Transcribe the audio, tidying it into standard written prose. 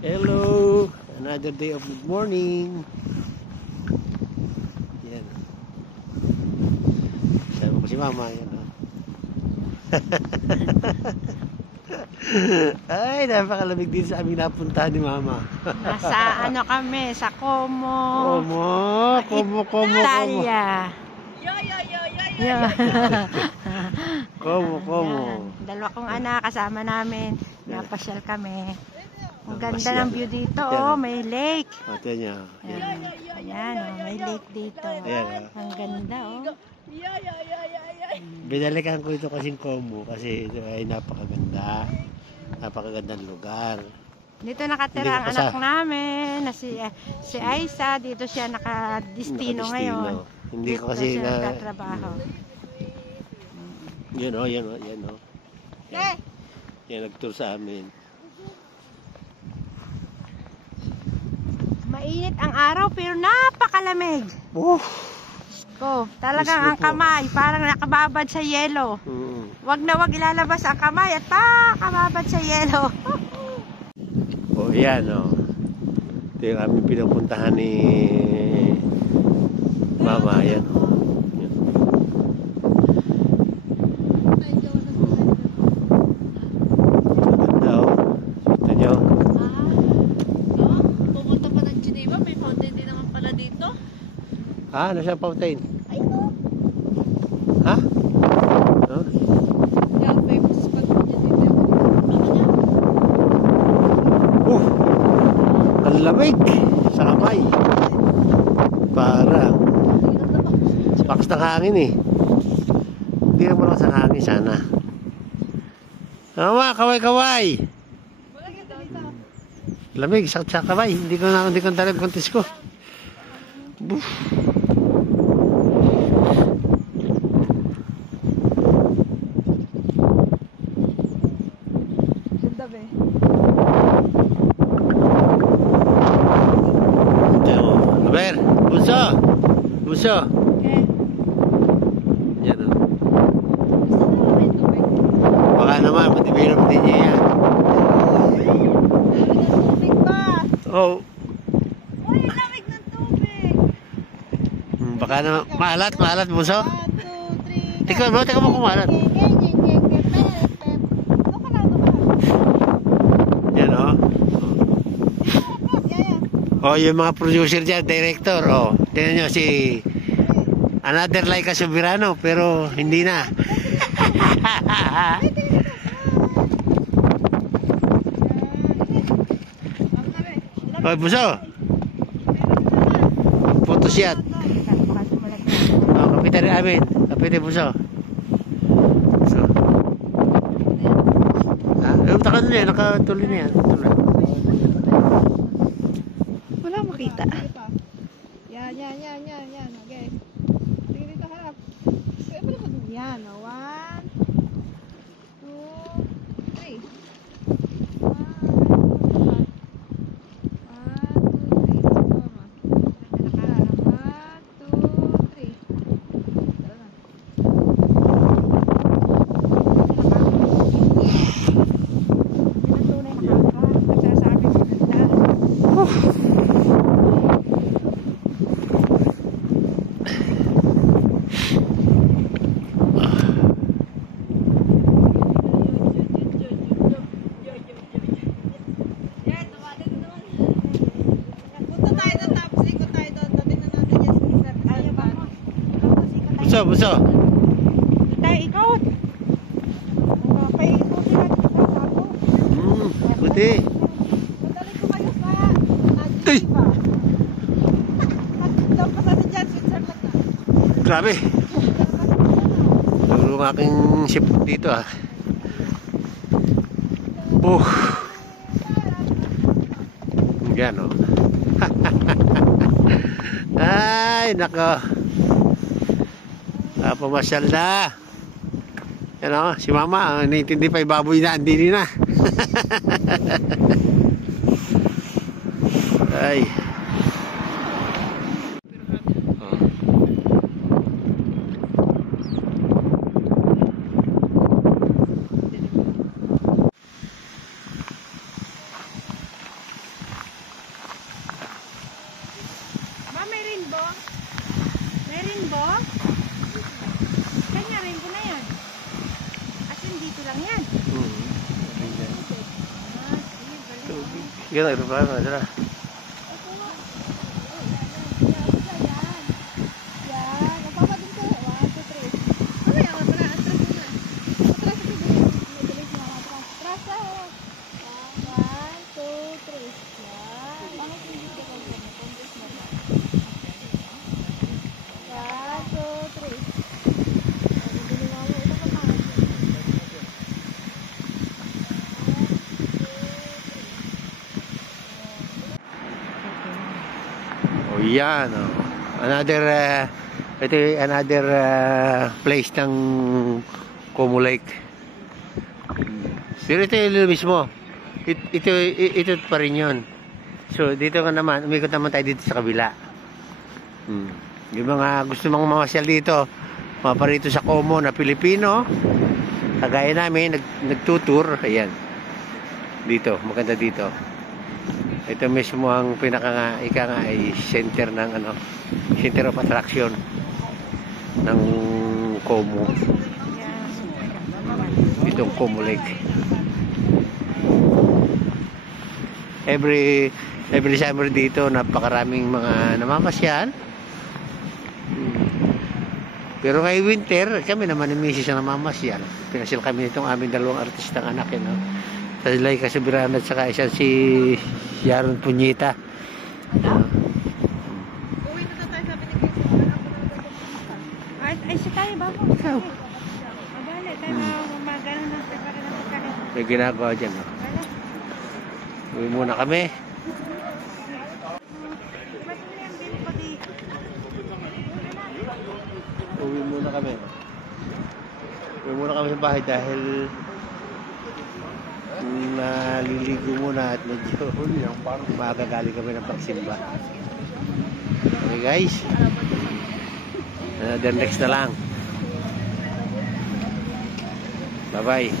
Hello! Another day of good morning. Yan. Sabi ko si Mama. Yan, oh. Ay, napakalamig din sa aming napuntahan ni Mama. Nasa ano kami, sa Como. Como. Italia. Yo. Como. Yan. Dalawa kong anak, kasama namin. Napasyal kami. Ang ganda ng view dito, oh, may lake. Ate niya. Ayan, oh, may lake dito. Ayan, ang ganda, oh. Binalikan ko ito kasing Como kasi ito ay napakaganda. Napakagandang lugar. Dito nakatira ang anak namin, na si Aiza. Dito siya nakadistino ngayon. Hindi ko kasi siya nagtatrabaho. Yan o. Yan nag-tour sa amin. Mainit ang araw pero napakalamig. Talagang ang kamay parang nakababad sa yelo. Wag na wag ilalabas ang kamay at pakababad sa yelo. Yan o. Ito yung aming pinupuntahan ni Mama. Yan o. Ano siya fountain? Ay no. Ha? No? Yung famous spot dito. Ang lamig sa kamay. Parang lakas ng hangin eh. Hindi naman lakas ng hangin sana. Mama, kaway. Lamig, sakit sa kamay. Hindi ko talag kontis ko. Buso. Yan o. Baka naman, matibilog din niya yan. Tubig ba? Oh. Uy, lamig ng tubig. Baka naman, maalat, Buso. 1, 2, 3. Teka mo kumalat. Yan o. Oh, yung mga producer dyan, director, oh. Tingnan nyo si Another Laika Soberano, pero hindi na. Oh, Buso. Photoshoot. Oh, kapitan rin amin. Kapitan Buso. Taka na yan, nakatuloy na yan. Wala makita. Yan. Okay. Sige dito harap. Yan. 1, 2, 3. Buso. Tayo ikot. Paikot sila dito ako. Buti. Madali ko kayo sa Najiva. Daw pa sa dyan, Switzerland na. Grabe. Tulong aking ship dito ah. Yan o. Ay, nako. Pamasyal na. Yan o, si Mama, naintindi pa yung baboy na, andini na. Ay. oh. Kanya rin ko na yan. At yun, dito lang yan. Ah, sige, galing. Yan, ano ba? Tara. Oh, yan. Oh. Another, ito yung another place ng Como Lake. Pero ito yung mismo. Ito pa rin yun. So, dito ka naman, umikot naman tayo dito sa kabila. Yung mga gusto mong mamasyal dito, maparito sa Como na Pilipino, kagaya namin, nagtutour, ayan. Dito, maganda dito. Ito mismo ang ika nga ay center ng center of attraction ng Como. Itong Como Lake. Every summer dito napakaraming mga namamasyal. Pero ngayong winter, kami naman ni Mrs. ang namamasyal. Pinasyal kami nitong aming dalawang artistang anak, no? Sa Laika Subirano at saka isa si Yaron Punyita. Uwi na tayo, sabi ni Chris. Ay, siya tayo ba po? Ikaw. Mabali, tayo magano na prepare na pagkain. May ginagawa dyan, no? Uwi muna kami. Uwi muna kami. Uwi muna kami sa bahay dahil naliligo muna at medyo makagaling kami ng pagsimba. Okay guys, then next na lang. Bye bye.